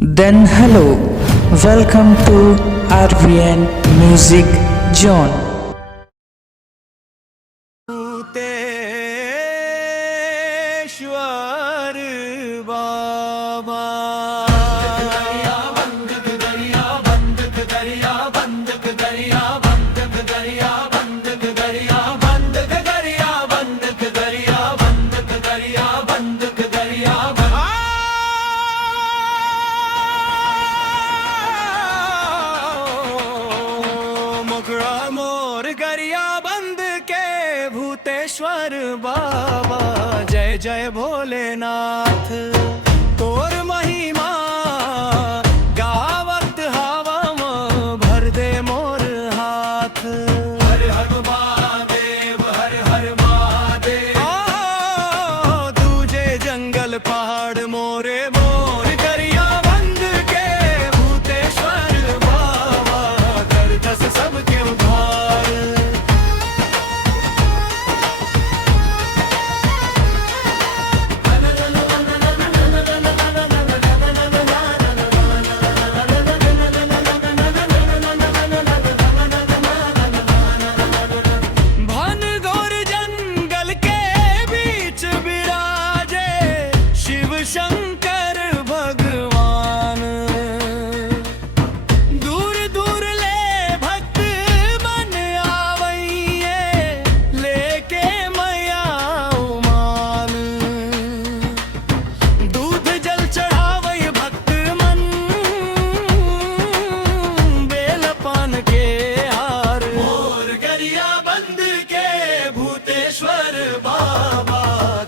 Then hello, welcome to RVN Music Zone. Bhuteshwar बाबा मोर गरिया बंद के भूतेश्वर बाबा जय जय भोलेनाथ तोर महिमा गावत हवा भर दे मोर हाथ हर हर महादेव हर हर महादेव दूजे जंगल पहाड़ मोरे मोर गरिया बंद के भूतेश्वर बाबा कर दस सबके उद्धार घनघोर जंगल के बीच विराजे शिव शंकर भगवान दूर दूर ले भक्त मन आवइये लेके मैया उमान दूध जल चढ़ावई भक्त मन बेल पान के हार मोर गरिया बंद के भूतेश्वर बाबा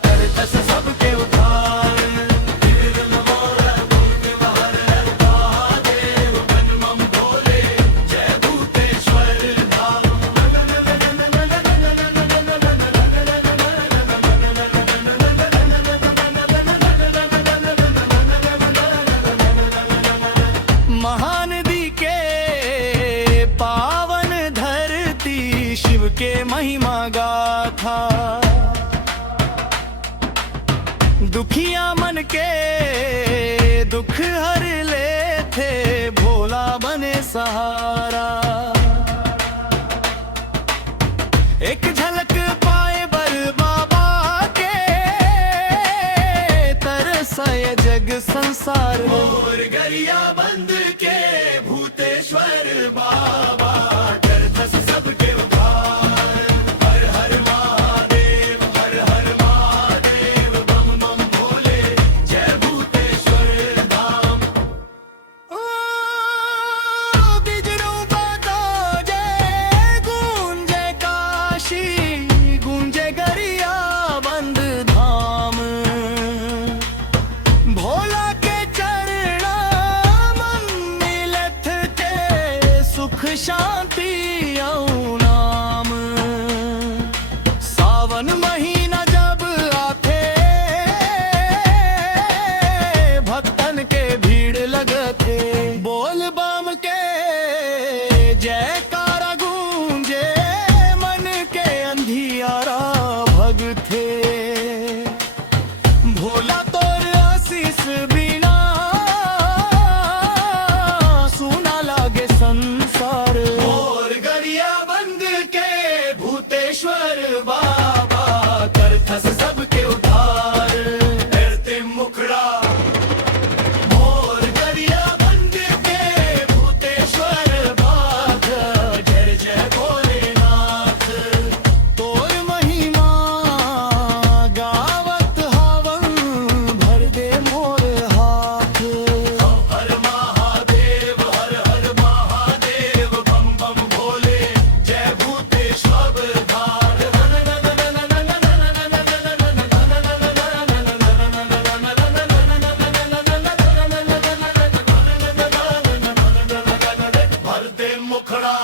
कर दस सबके उद्धार महादेव मन मम भोले जय भूतेश्वर धाम महानदी के पावन धरती शिव के महिमा गाथा दुखिया मन के दुख हर ले थे भोला बने सहारा एक झलक पाए बर बाबा के तरसाय जग संसार मोर गरिया बंद के भूतेश्वर बाबा कर दस सबके उद्धार हर हर महादेव बम बम भोले जय भूतेश्वर धाम बिजरू बातो जय गूंजे काशी गूंजे गरिया बंद धाम भोला के चरणा मन मिलत के सुख शांति औ नाम सावन महीना जब आते भक्तन के भीड़ लगते बोल बम के जयकारा गूंजे मन के अंधियारा भगते भोला तोर आशीष बिना सुना लागे संसार मोर गरिया बंद के भूतेश्वर बाबा कर थस सबके उद्धार डरते मुखड़ा मोर गरिया बंद के भूतेश्वर बाबा जय जय भोलेनाथ तोर महिमा गावत हवन भर दे मोर हाथ हर महादेव बम बम भोले जय भूतेश्वर धार भर दे मुखड़ा